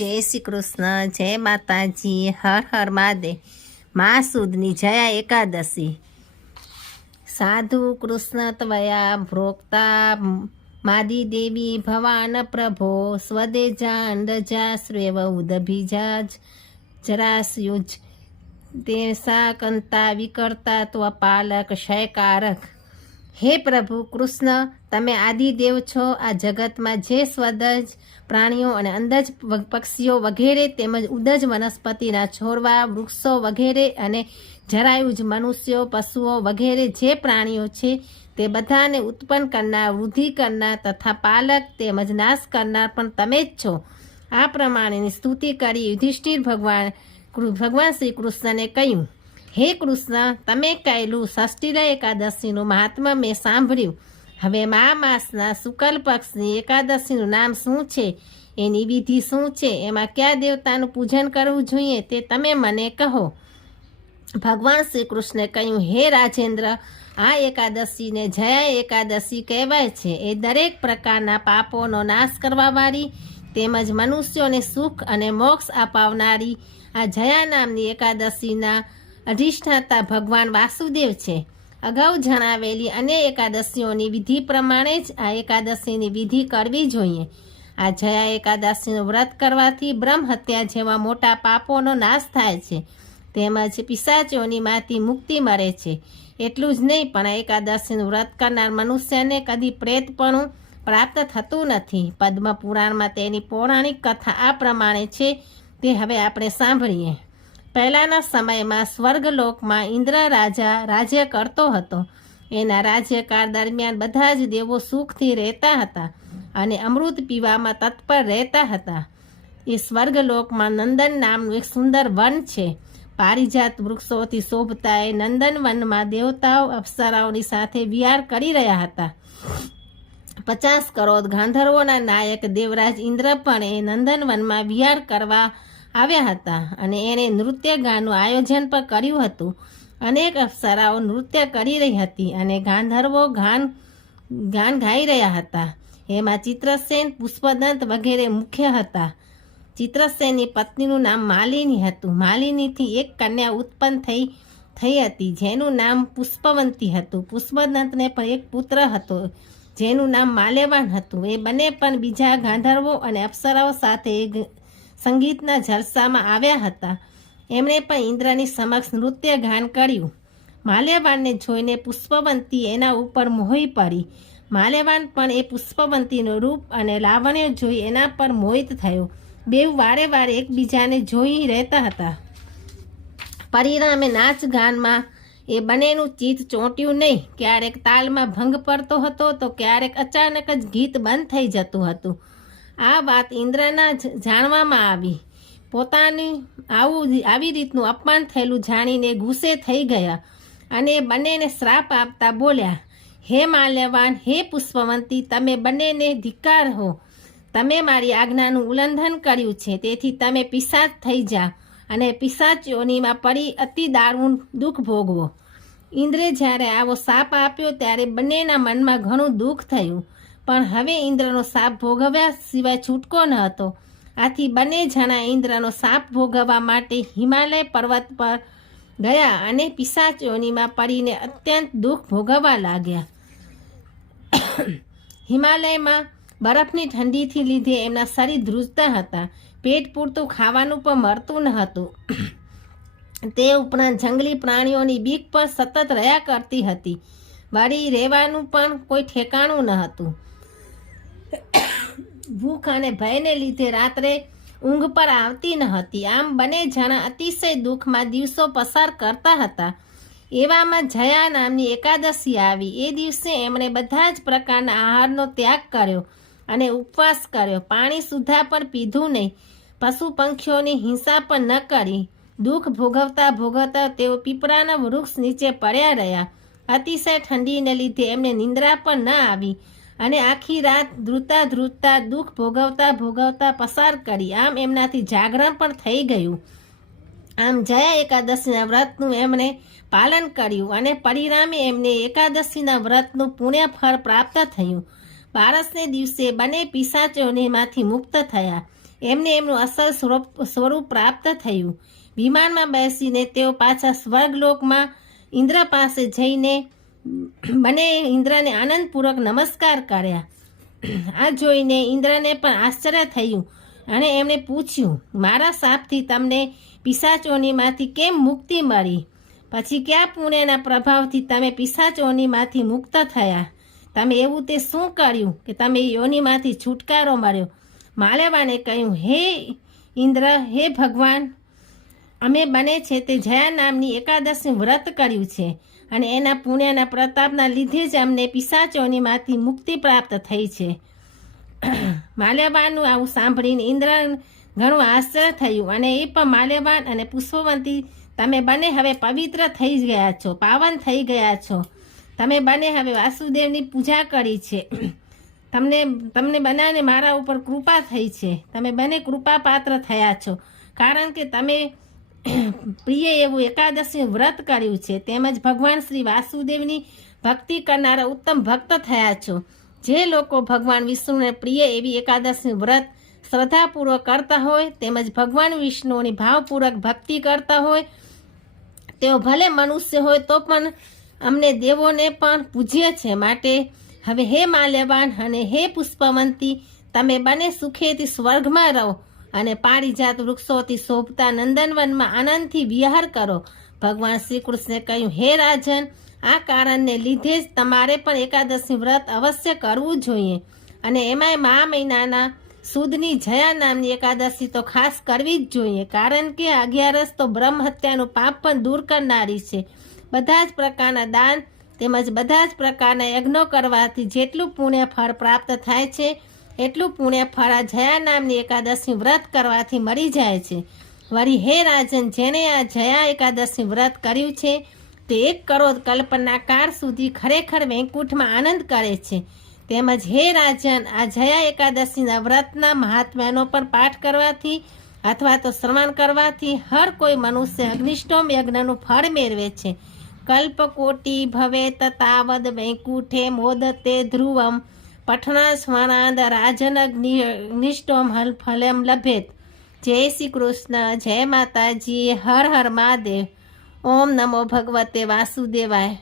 જય શ્રી કૃષ્ણ, જય માતાજી, હર હર મહાદેવ. મા સુદની જયા એકાદશી. સાધુ કૃષ્ણ ત્વયા ભ્રોક્તા માદી દેવી, ભવાન પ્રભો સ્વદેજાન રજાશ્રેવ ઉદભીજા જરાસ્યુજ તે સા કંતા વિકર્તા, ત્વપાલક શયકારક હે પ્રભુ, કૃષ્ણ, તમે આદિદેવ છો. આ જગતમાં જે સ્વદજ પ્રાણીઓ અને અંદજ પક્ષીઓ વગેરે તેમજ ઉદજ વનસ્પતિના છોડવા, વૃક્ષો વગેરે અને જરાયુજ મનુષ્યો, પશુઓ વગેરે જે પ્રાણીઓ છે તે બધાને ઉત્પન્ન કરનાર, વૃદ્ધિ કરનાર તથા પાલક તેમજ નાશ કરનાર પણ તમે જ છો. આ પ્રમાણેની સ્તુતિ કરી યુધિષ્ઠિર ભગવાન ભગવાન શ્રી કૃષ્ણને કહ્યું. હે કૃષ્ણ, તમે કહેલું ષષ્ઠીરા એકાદશીનું મહાત્મા મેં સાંભળ્યું. હવે મા માસના શુકલ પક્ષની એકાદશીનું નામ શું છે? એની વિધિ શું છે? એમાં કયા દેવતાનું પૂજન કરવું જોઈએ તે તમે મને કહો. ભગવાન શ્રી કૃષ્ણે કહ્યું, હે રાજેન્દ્ર, આ એકાદશીને જયા એકાદશી કહેવાય છે. એ દરેક પ્રકારના પાપોનો નાશ કરવાવાળી તેમજ મનુષ્યોને સુખ અને મોક્ષ અપાવનારી આ જયા નામની એકાદશીના અધિષ્ઠાતા ભગવાન વાસુદેવ છે. અગાઉ જણાવેલી અન્ય એકાદશીઓની વિધિ પ્રમાણે જ આ એકાદશીની વિધિ કરવી જોઈએ. આ જયા એકાદશીનું વ્રત કરવાથી બ્રહ્મ હત્યા જેવા મોટા પાપોનો નાશ થાય છે. તેમજ પિશાચોનીમાંથી મુક્તિ મળે છે. એટલું જ નહીં, પણ એકાદશીનું વ્રત કરનાર મનુષ્યને કદી પ્રેતપણું પ્રાપ્ત થતું નથી. પદ્મ પુરાણમાં તેની પૌરાણિક કથા આ પ્રમાણે છે. તે હવે આપણે સાંભળીએ. પહેલાંના સમયમાં સ્વર્ગલોકમાં ઇન્દ્ર રાજા રાજ્ય કરતો હતો. એના રાજ્યકાળ દરમિયાન બધા જ દેવો સુખથી રહેતા હતા અને અમૃત પીવામાં તત્પર રહેતા હતા. એ સ્વર્ગલોકમાં નંદન નામનું એક સુંદર વન છે. પારિજાત વૃક્ષોથી શોભતા એ નંદનવનમાં દેવતાઓ અપ્સરાઓની સાથે વિહાર કરી રહ્યા હતા. પચાસ કરોડ ગાંધર્વોના નાયક દેવરાજ ઇન્દ્ર પણ એ નંદનવનમાં વિહાર કરવા આવ્યા હતા અને એણે નૃત્ય ગાનનું આયોજન પણ કર્યું હતું. અનેક અપ્સરાઓ નૃત્ય કરી રહી હતી અને ગાંધર્વો ગાન ગાન ગાઈ રહ્યા હતા. એમાં ચિત્રસેન પુષ્પદંત વગેરે મુખ્ય હતા. ચિત્રસેનની પત્નીનું નામ માલિની હતું. માલિનીથી એક કન્યા ઉત્પન્ન થઈ થઈ હતી, જેનું નામ પુષ્પવંતી હતું. પુષ્પદંતને પણ એક પુત્ર હતો, જેનું નામ માલેવાન હતું. એ બંને પણ બીજા ગાંધર્વો અને અપ્સરાઓ સાથે સંગીતના જલસામાં આવ્યા હતા. એમણે પણ ઇન્દ્રની સમક્ષ નૃત્ય ગાન કર્યું. માલ્યવાનને જોઈને પુષ્પવંતી એના ઉપર મોહી પડી. માલ્યવાન પણ એ પુષ્પવંતીનું રૂપ અને લાવણ્ય જોઈ એના પર મોહિત થયો. બેઉ વારે વારે એકબીજાને જોઈ રહેતા હતા. પરિણામે નાચ ગાનમાં એ બંનેનું ચિત્ત ચોંટ્યું નહીં. ક્યારેક તાલમાં ભંગ પડતો હતો તો ક્યારેક અચાનક જ ગીત બંધ થઈ જતું હતું. આ વાત ઇન્દ્રના જ જાણવામાં આવી. પોતાની આવું આવી રીતનું અપમાન થયેલું જાણીને ગુસ્સે થઈ ગયા અને બંનેને શ્રાપ આપતા બોલ્યા, હે માલ્યવાન, હે પુષ્પવંતી, તમે બંનેને ધિક્કાર હો. તમે મારી આજ્ઞાનું ઉલ્લંઘન કર્યું છે, તેથી તમે પિશાચ થઈ જાઓ અને પિશાચોનીમાં પડી અતિ દારૂણ દુઃખ ભોગવો. ઇન્દ્રે જ્યારે આવો સાપ આપ્યો ત્યારે બંનેના મનમાં ઘણું દુઃખ થયું. પણ હવે ઇન્દ્રનો સાપ ભોગવ્યા સિવાય છૂટકો ન હતો. આથી બંને જણા ઇન્દ્રનો સાપ ભોગવવા માટે હિમાલય પર્વત પર ગયા અને પિશાચોનીમાં પડીને અત્યંત દુઃખ ભોગવવા લાગ્યા. હિમાલયમાં બરફની ઠંડીથી લીધે એમના શરીર ધ્રુજતા હતા. પેટ પૂરતું ખાવાનું પણ મળતું ન હતું. તે ઉપરાંત જંગલી પ્રાણીઓની બીક પણ સતત રહ્યા કરતી હતી. વળી રહેવાનું પણ કોઈ ઠેકાણું ન હતું. ભૂખ અને ભયને લીધે રાત્રે ઊંઘ પર આવતી ન હતી. આમ બંને જણા અતિશય દુઃખમાં દિવસો પસાર કરતા હતા. એવામાં જયા નામની એકાદશી આવી. એ દિવસે એમણે બધા જ પ્રકારના આહારનો ત્યાગ કર્યો અને ઉપવાસ કર્યો. પાણી સુધા પણ પીધું નહીં. પશુ પંખીઓની હિંસા પણ ન કરી. દુઃખ ભોગવતા ભોગવતા તેઓ પીપળાના વૃક્ષ નીચે પડ્યા રહ્યા. અતિશય ઠંડીને લીધે એમને નિંદ્રા પણ ન આવી. અને આખી રાત ધ્રુતા ધ્રુતા, દુઃખ ભોગવતા ભોગવતા પસાર કરી. આમ એમનાથી જાગરણ પણ થઈ ગયું. આમ જયા એકાદશીના વ્રતનું એમણે પાલન કર્યું અને પરિણામે એમને એકાદશીના વ્રતનું પુણ્ય ફળ પ્રાપ્ત થયું. બારસને દિવસે બંને પિશાચોનેમાંથી મુક્ત થયા. એમને એમનું અસલ સ્વરૂપ સ્વરૂપ પ્રાપ્ત થયું. વિમાનમાં બેસીને તેઓ પાછા સ્વર્ગલોકમાં ઇન્દ્ર પાસે જઈને બંને ઇન્દ્રને આનંદપૂર્વક નમસ્કાર કર્યા. આ જોઈને ઇન્દ્રને પણ આશ્ચર્ય થયું અને એમણે પૂછ્યું, મારા સાપથી તમને પિસાચોનીમાંથી કેમ મુક્તિ મળી? પછી કયા પુણ્યના પ્રભાવથી તમે પિસાચોનીમાંથી મુક્ત થયા? તમે એવું તે શું કર્યું કે તમે યોનીમાંથી છુટકારો મળ્યો? માલેવાને કહ્યું, હે ઇન્દ્ર, હે ભગવાન, અમે બને છે તે જયા નામની એકાદશી વ્રત કર્યું છે. અને એના પુણ્યના પ્રતાપના લીધે જ અમને પિશાચોનીમાંથી મુક્તિ પ્રાપ્ત થઈ છે. માલ્યવાનનું આવું સાંભળીને ઇન્દ્ર ઘણું આશ્ચર્ય થયું અને એ પણ માલ્યવાન અને પુષ્પવંતી, તમે બંને હવે પવિત્ર થઈ ગયા છો, પાવન થઈ ગયા છો. તમે બંને હવે વાસુદેવની પૂજા કરી છે. તમને તમને બનાને મારા ઉપર કૃપા થઈ છે. તમે બંને કૃપાપાત્ર થયા છો. કારણ કે તમે પ્રિય એવું એકાદશી વ્રત કર્યું છે. તેમજ ભગવાન શ્રી વાસુદેવની ભક્તિ કરનારા ઉત્તમ ભક્ત થયા છો. જે લોકો ભગવાન વિષ્ણુને પ્રિય એવી એકાદશી વ્રત શ્રદ્ધાપૂર્વક કરતા હોય, તેમજ ભગવાન વિષ્ણુની ભાવપૂર્વક ભક્તિ કરતા હોય, તેઓ ભલે મનુષ્ય હોય તો પણ અમને દેવોને પણ પૂજ્ય છે. માટે હવે હે માલ્યવાન અને હે પુષ્પવંતી, તમે બને સુખેથી સ્વર્ગમાં રહો. અને પારિજાત વૃક્ષોથી શોભતા નંદનવનમાં આનંદથી વિહાર કરો. ભગવાન શ્રી કૃષ્ણે કહ્યું, હે રાજન, આ કારણને લીધે જ તમારે પણ એકાદશી વ્રત અવશ્ય કરવું જોઈએ. અને એમાંય મા મહિનાના સુદની જયા નામની એકાદશી તો ખાસ કરવી જ જોઈએ. કારણ કે અગિયારસ તો બ્રહ્મ હત્યાનું પાપ પણ દૂર કરનારી છે. બધા જ પ્રકારના દાન તેમજ બધા જ પ્રકારના યજ્ઞો કરવાથી જેટલું પુણ્ય ફળ પ્રાપ્ત થાય છે એટલું પુણ્ય ફળ નામની એકાદશી વ્રત કરવાથી મળી જાય છે. વળી હે રાજન, જેણે આ જયા એકાદશી વ્રત કર્યું છે, તે એક કરોડ કલ્પના કાળ સુધી ખરેખર વૈકુંઠમાં આનંદ કરે છે. તેમજ હે રાજન, આ જયા એકાદશીના વ્રતના મહાત્મ્યનો પણ પાઠ કરવાથી અથવા તો શ્રવણ કરવાથી હર કોઈ મનુષ્ય અગ્નિષ્ટોમ યજ્ઞનું ફળ મેળવે છે. કલ્પકોટી ભવે તાવદ વૈકુંઠે મોદતે ધ્રુવમ. પઠના સ્મરાંદ રાજન નિષ્ઠોમ હલ ફલેમ લભેત। જય શ્રી કૃષ્ણ, જય માતાજી, હર હર મહાદેવ। ઓમ નમો ભગવતે વાસુદેવાય।